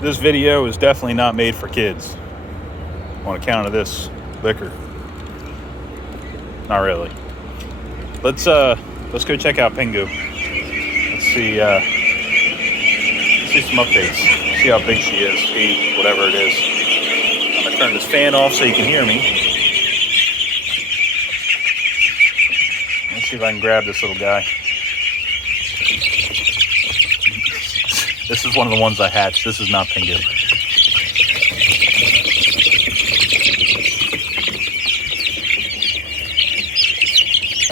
This video is definitely not made for kids on account of this liquor. Not really. Let's go check out Pingu. Let's see some updates. See how big she is, feet, whatever it is. I'm gonna turn this fan off so you can hear me. Let's see if I can grab this little guy. This is one of the ones I hatched. This is not Pingu.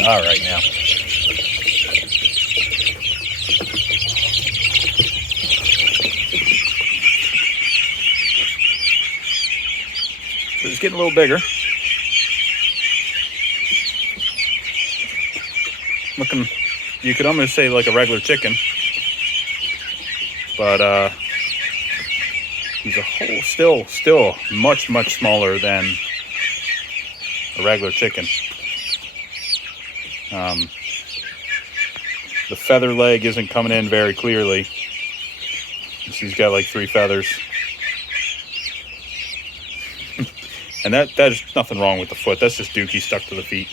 All right, now. So it's getting a little bigger. Looking, you could almost say like a regular chicken. But he's still much smaller than a regular chicken. The feather leg isn't coming in very clearly. He's got like 3 feathers. And there's nothing wrong with the foot. That's just dookie stuck to the feet.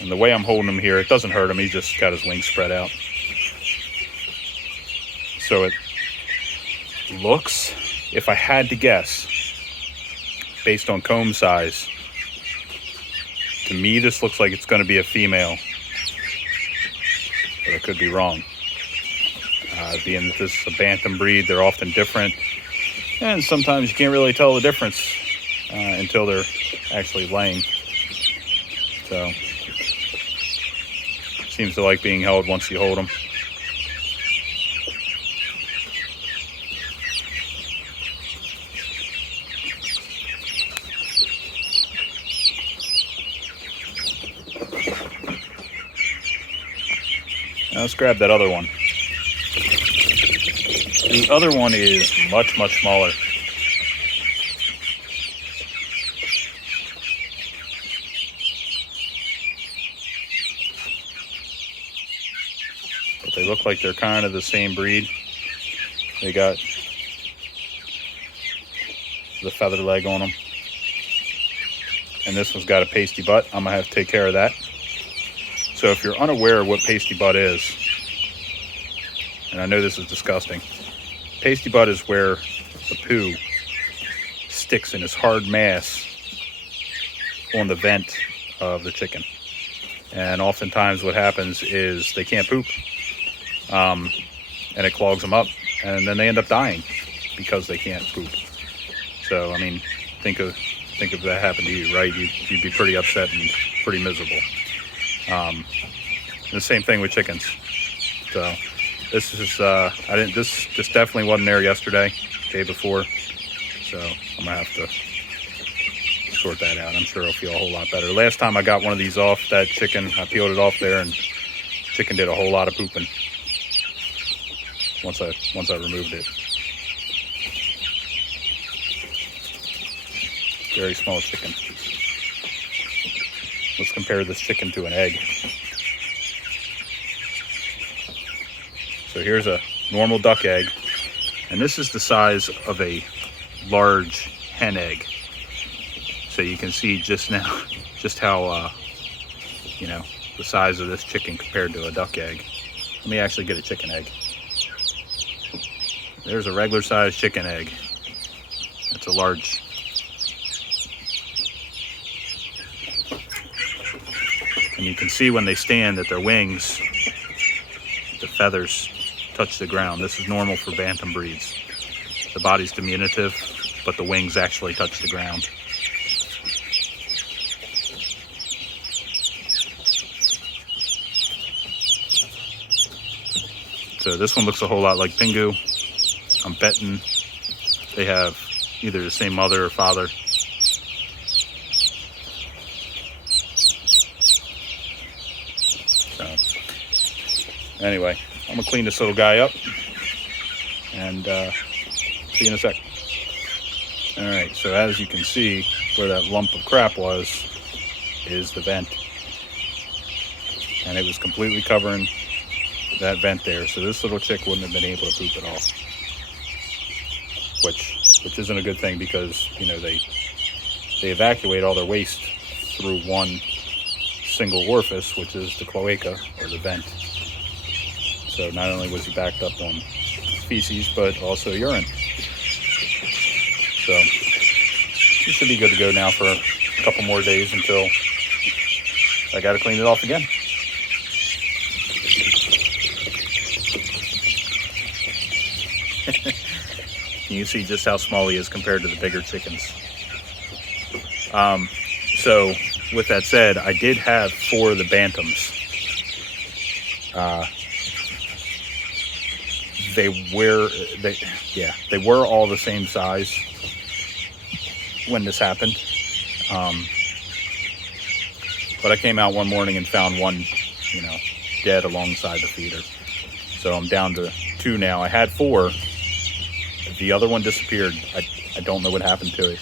And the way I'm holding him here, it doesn't hurt him. He's just got his wings spread out. So it looks, if I had to guess, based on comb size, to me this looks like it's going to be a female. But I could be wrong. Being that this is a bantam breed, they're often different. And sometimes you can't really tell the difference until they're actually laying. So seems to like being held once you hold them. Now let's grab that other one. The other one is much smaller. But they look like they're kind of the same breed. They got the feather leg on them. And this one's got a pasty butt. I'm gonna have to take care of that. So if you're unaware of what pasty butt is, and I know this is disgusting, pasty butt is where the poo sticks in this hard mass on the vent of the chicken. And oftentimes what happens is they can't poop, and it clogs them up, and then they end up dying because they can't poop. So I mean, think of that happened to you, right? You'd be pretty upset and pretty miserable. And the same thing with chickens. So this is this definitely wasn't there yesterday, day before. So I'm gonna have to sort that out. I'm sure it'll feel a whole lot better. Last time I got one of these off that chicken, I peeled it off there, and chicken did a whole lot of pooping once I removed it. Very small chicken. Let's compare this chicken to an egg. So here's a normal duck egg, and this is the size of a large hen egg. So you can see just now just how the size of this chicken compared to a duck egg. Let me actually get a chicken egg. There's a regular sized chicken egg. That's a large. And you can see when they stand that their wings, the feathers touch the ground. This is normal for bantam breeds. The body's diminutive, but the wings actually touch the ground. So this one looks a whole lot like Pingu. I'm betting they have either the same mother or father. So anyway, I'm gonna clean this little guy up and see you in a sec. All right, so as you can see, where that lump of crap was is the vent, and it was completely covering that vent there, so this little chick wouldn't have been able to poop at all. Which isn't a good thing, because they evacuate all their waste through one single orifice, which is the cloaca, or the vent. So not only was he backed up on feces, but also urine. So he should be good to go now for a couple more days until I got to clean it off again. You can see just how small he is compared to the bigger chickens. So with that said, I did have 4 of the bantams. They were all the same size when this happened. But I came out one morning and found one, dead alongside the feeder. So I'm down to 2 now. I had 4. The other one disappeared. I don't know what happened to it.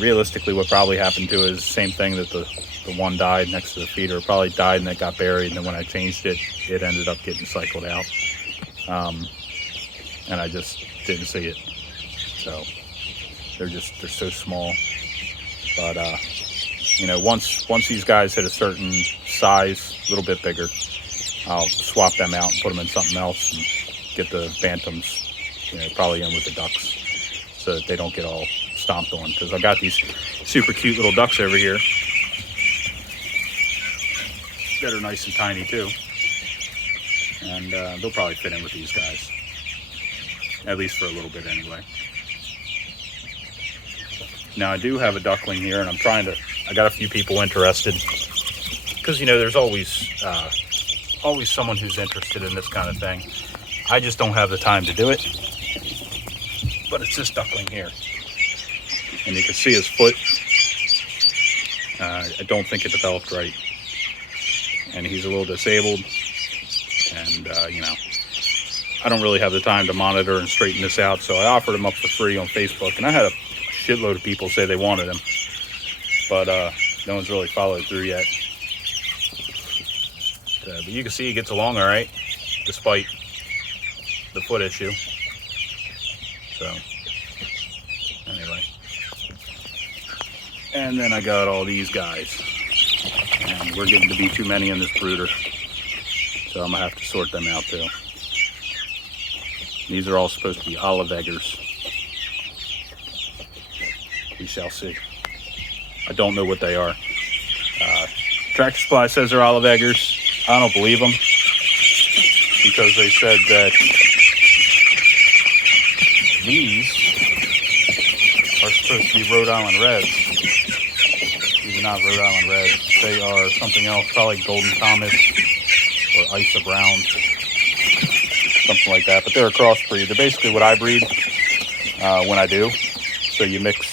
Realistically, what probably happened to it is the same thing that the one died next to the feeder. It probably died and it got buried, and then when I changed it, it ended up getting cycled out. And I just didn't see it. So they're so small. But once these guys hit a certain size, a little bit bigger, I'll swap them out and put them in something else and get the bantams, probably in with the ducks, so that they don't get all stomped on. Because I've got these super cute little ducks over here that are nice and tiny too, and they'll probably fit in with these guys, at least for a little bit anyway. Now I do have a duckling here, and I got a few people interested, because there's always someone who's interested in this kind of thing. I just don't have the time to do it. But it's this duckling here, and you can see his foot. I don't think it developed right, and he's a little disabled, and I don't really have the time to monitor and straighten this out, so I offered him up for free on Facebook, and I had a shitload of people say they wanted him, but no one's really followed through yet. But you can see he gets along all right, despite the foot issue. So anyway, and then I got all these guys, and we're getting to be too many in this brooder, so I'm gonna have to sort them out too. These are all supposed to be olive eggers. We shall see. I don't know what they are. Tractor Supply says they're olive eggers. I don't believe them, because they said that these are supposed to be Rhode Island Reds. These are not Rhode Island Reds. They are something else, probably Golden Comet or Isa Brown, something like that. But they're a crossbreed. They're basically what I breed when I do. So you mix,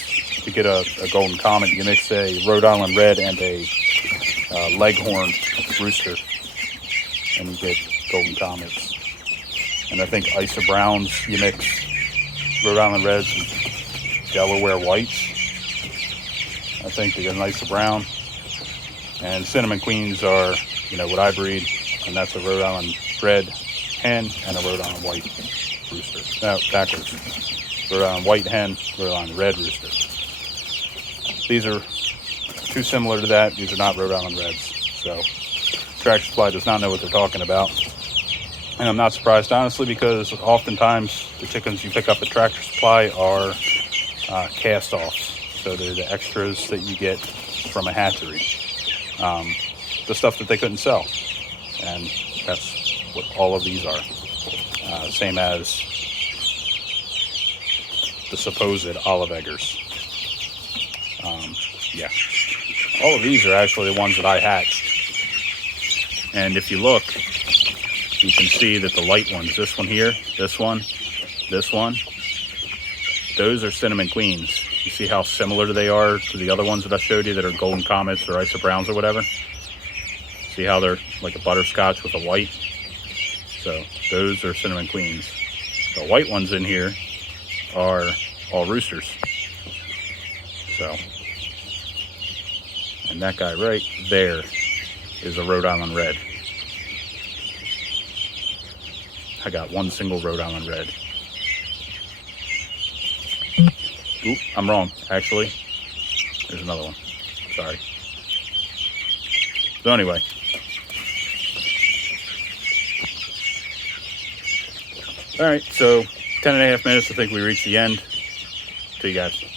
to get a Golden Comet, you mix a Rhode Island Red and a Leghorn rooster, and you get Golden Comets. And I think Isa Browns, you mix Rhode Island Reds and Delaware Whites. I think they get an Isa Brown. And Cinnamon Queens are, what I breed, and that's a Rhode Island Red hen and a Rhode Island White rooster. No, backwards. Rhode Island White hen, Rhode Island Red rooster. These are too similar to that. These are not Rhode Island Reds. So Tractor Supply does not know what they're talking about. And I'm not surprised, honestly, because oftentimes the chickens you pick up at Tractor Supply are cast-offs. So they're the extras that you get from a hatchery. The stuff that they couldn't sell. And that's what all of these are. Same as the supposed olive eggers. Yeah. All of these are actually the ones that I hatched. And if you look, you can see that the light ones, this one here, this one, those are Cinnamon Queens. You see how similar they are to the other ones that I showed you that are Golden Comets or Isa Browns or whatever? See how they're like a butterscotch with a white? So those are Cinnamon Queens. The white ones in here are all roosters. So, and that guy right there is a Rhode Island Red. I got one single Rhode Island red. Oop, I'm wrong, actually. There's another one. Sorry. So anyway. All right, so 10.5 minutes. I think we reached the end. See you guys.